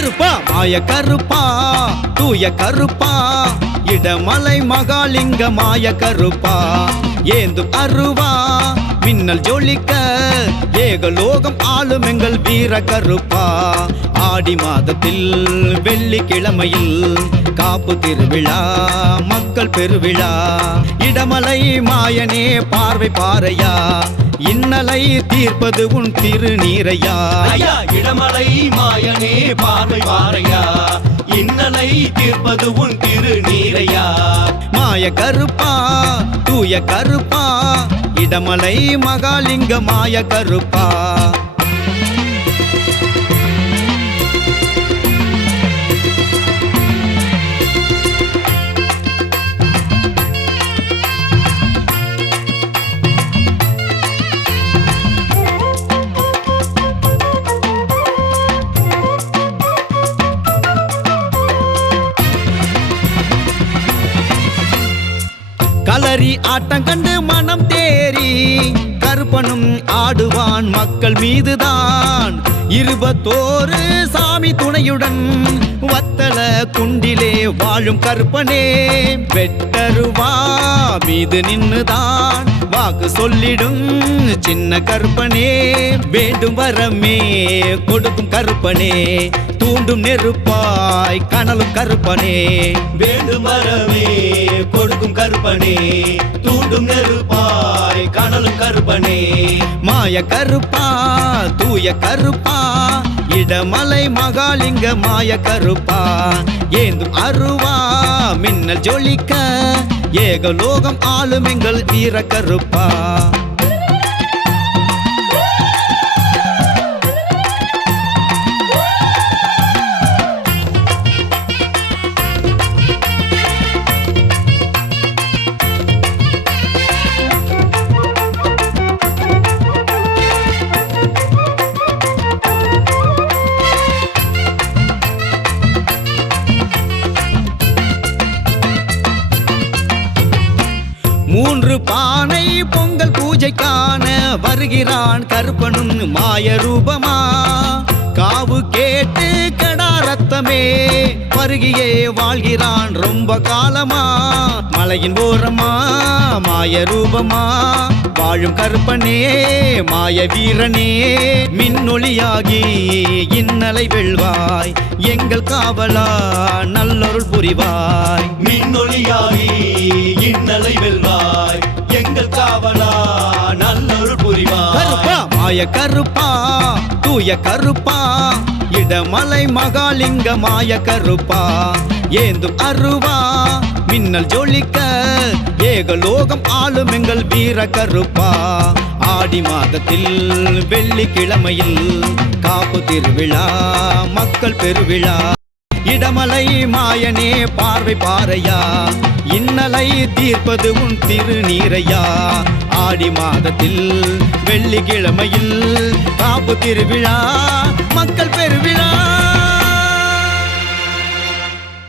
கருப்பா மாய கருப்பா தூய கருப்பா இடமலை மகாலிங்க மாய கருப்பா ஏந்தும் அருவா மின்னல் ஜொலிக்க ஏகலோகம் ஆளும் எங்கள் வீர கருப்பா ஆடி மாதத்தில் வெள்ளிக்கிழமையில் காப்பு திருவிழா மக்கள் பெருவிழா இடமலை மாயனே பார்வை பாறையா இன்னலை தீர்ப்பது உன் திருநீரையா இடமலை மாயனே பார்வை பாறையா இன்னலை தீர்ப்பது உன் திருநீரையா மாய கருப்பா தூய கருப்பா இடமலை மகாலிங்க மாய கருப்பா கலரி ஆட்டம் கண்டு மனம் தேறி கருப்பனும் ஆடுவான் மக்கள் மீதுதான் 21 சாமி துணையுடன் வத்தல குண்டிலே வாழும் கருப்பனே வெட்டருவா மீது நின்னுதான் வாக்கு சொல்லிடும் சின்ன கருப்பனே வேண்டும் வரமே கொடுக்கும் கருப்பனே தூண்டும் நெருப்பாய் கனலும் கருப்பனே வேண்டும் வரமே கொடுக்கும் கருப்பனே தூண்டும் நெருப்பாய் கனலும் கருப்பனே மாய கருப்பா தூய கருப்பா இடமலை மகாலிங்க மாய கருப்பா ஏந்தும் அருவா மின்னல் ஜொலிக்க ஏகலோகம் ஆளும் எங்கள் வீர கருப்பா மூன்று பானை பொங்கல் பூஜைக்கான வருகிறான் கருப்பனும் மாய ரூபமா காவு கேட்டு கடா ரத்தமே பருகியே வாழ்கிறான் ரொம்ப காலமா மலையின் ஓரமா மாய ரூபமா வாழும் கருப்பனே மாய வீரனே மின்னொளியாகி இன்னலை வெல்வாய் எங்கள் காவலா நல்லொருள் புரிவாய் மின்னொளியாகி இன்னலை வெல்வாய் எங்கள் காவலா நல்லொருள் புரிவாய் கருப்பா மாய கருப்பா தூய கருப்பா இடமலை மகாலிங்க மாய கருப்பா ஏந்தும் அருவா மின்னல் ஜொலிக்க ஏகலோகம் ஆளும் எங்கள் வீர கருப்பா ஆடி மாதத்தில் வெள்ளிக்கிழமையில் காப்பு திருவிழா மக்கள் பெருவிழா இடமலை மாயனே பார்வை பாறையா இன்னலை தீர்ப்பது உன் திருநீரையா ஆடி மாதத்தில் வெள்ளிக்கிழமையில் காப்பு திருவிழா மக்கள் பெருவிழா